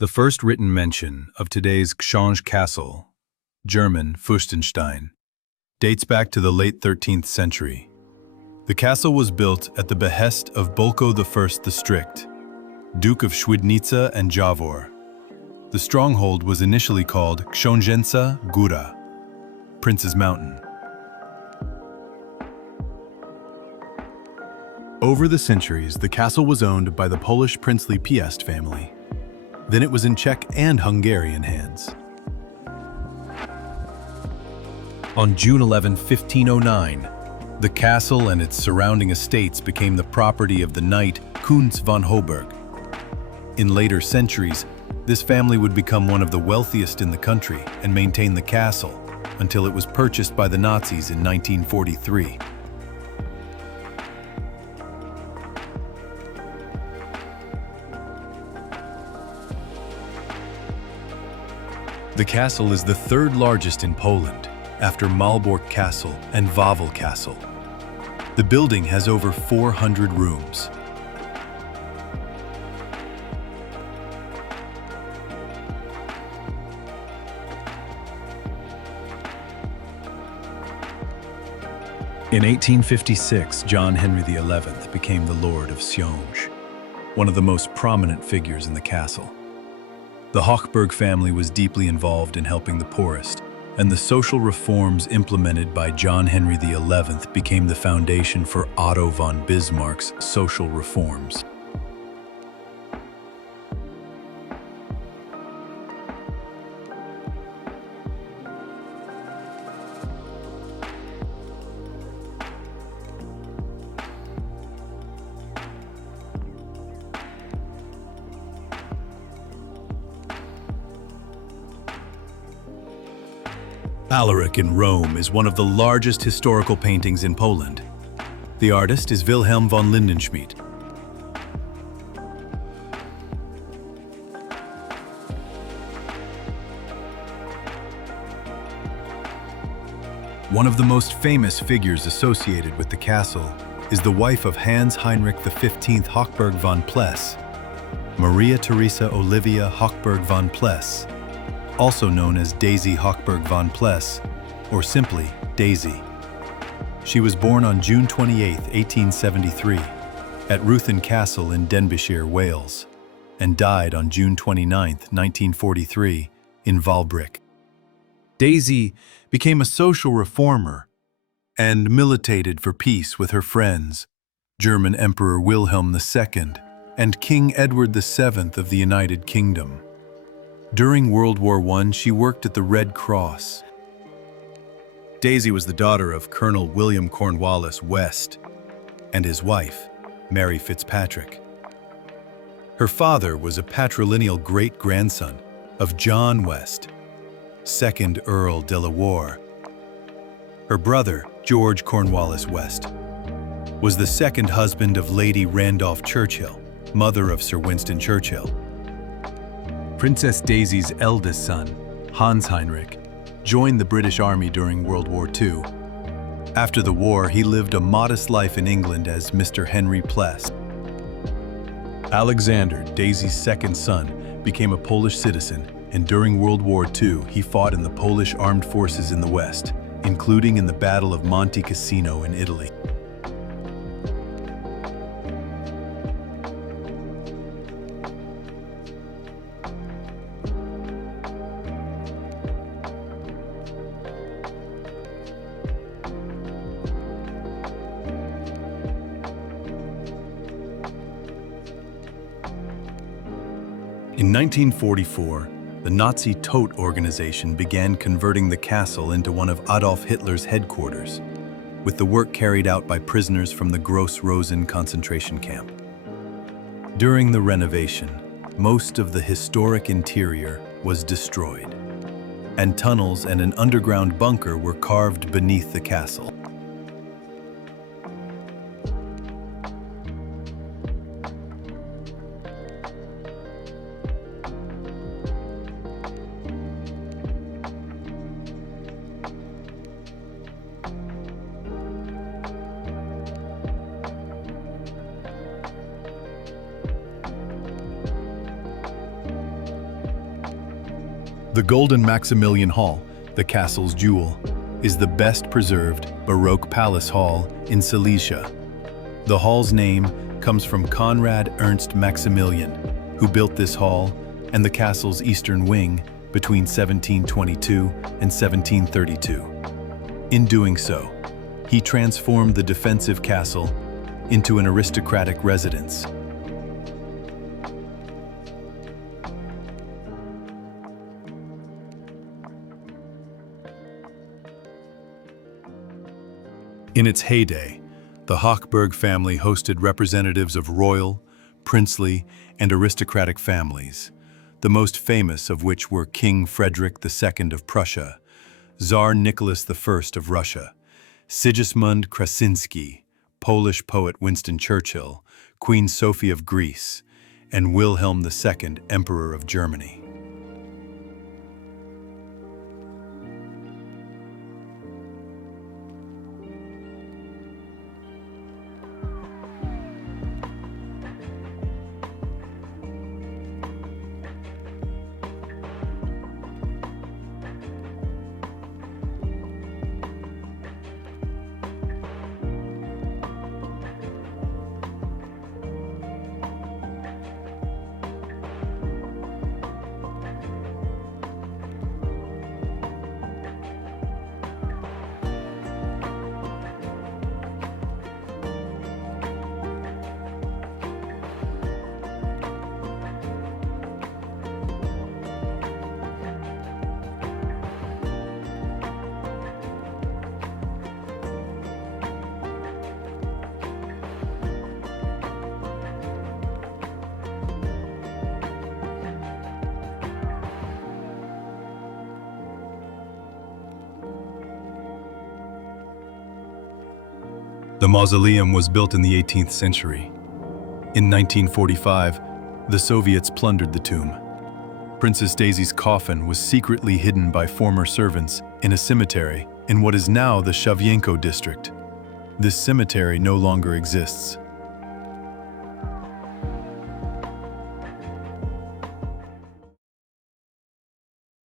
The first written mention of today's Książ Castle, German Fürstenstein, dates back to the late 13th century. The castle was built at the behest of Bolko I the Strict, Duke of Świdnica and Javor. The stronghold was initially called Książęca Góra, Prince's Mountain. Over the centuries, the castle was owned by the Polish princely Piast family. Then it was in Czech and Hungarian hands. On June 11, 1509, the castle and its surrounding estates became the property of the knight Kunz von Hoburg. In later centuries, this family would become one of the wealthiest in the country and maintain the castle until it was purchased by the Nazis in 1943. The castle is the third largest in Poland, after Malbork Castle and Wawel Castle. The building has over 400 rooms. In 1856, John Henry XI became the Lord of Książ, one of the most prominent figures in the castle. The Hochberg family was deeply involved in helping the poorest, and the social reforms implemented by John Henry XI became the foundation for Otto von Bismarck's social reforms. Alaric in Rome is one of the largest historical paintings in Poland. The artist is Wilhelm von Lindenschmid. One of the most famous figures associated with the castle is the wife of Hans Heinrich XV Hochberg von Pless, Maria Theresa Olivia Hochberg von Pless, also known as Daisy Hochberg von Pless, or simply Daisy. She was born on June 28, 1873, at Ruthin Castle in Denbighshire, Wales, and died on June 29, 1943, in Valbrick. Daisy became a social reformer and militated for peace with her friends, German Emperor Wilhelm II and King Edward VII of the United Kingdom. During World War I, she worked at the Red Cross. Daisy was the daughter of Colonel William Cornwallis West and his wife, Mary Fitzpatrick. Her father was a patrilineal great-grandson of John West, 2nd Earl de la Warr. Her brother, George Cornwallis West, was the second husband of Lady Randolph Churchill, mother of Sir Winston Churchill. Princess Daisy's eldest son, Hans Heinrich, joined the British Army during World War II. After the war, he lived a modest life in England as Mr. Henry Pless. Alexander, Daisy's second son, became a Polish citizen, and during World War II, he fought in the Polish armed forces in the West, including in the Battle of Monte Cassino in Italy. In 1944, the Nazi Todt organization began converting the castle into one of Adolf Hitler's headquarters, with the work carried out by prisoners from the Gross Rosen concentration camp. During the renovation, most of the historic interior was destroyed, and tunnels and an underground bunker were carved beneath the castle. The Golden Maximilian Hall, the castle's jewel, is the best preserved Baroque palace hall in Silesia. The hall's name comes from Conrad Ernst Maximilian, who built this hall and the castle's eastern wing between 1722 and 1732. In doing so, he transformed the defensive castle into an aristocratic residence. In its heyday, the Hochberg family hosted representatives of royal, princely, and aristocratic families, the most famous of which were King Frederick II of Prussia, Tsar Nicholas I of Russia, Sigismund Krasinski, Polish poet Winston Churchill, Queen Sophie of Greece, and Wilhelm II, Emperor of Germany. The mausoleum was built in the 18th century. In 1945, the Soviets plundered the tomb. Princess Daisy's coffin was secretly hidden by former servants in a cemetery in what is now the Shavyenko district. This cemetery no longer exists.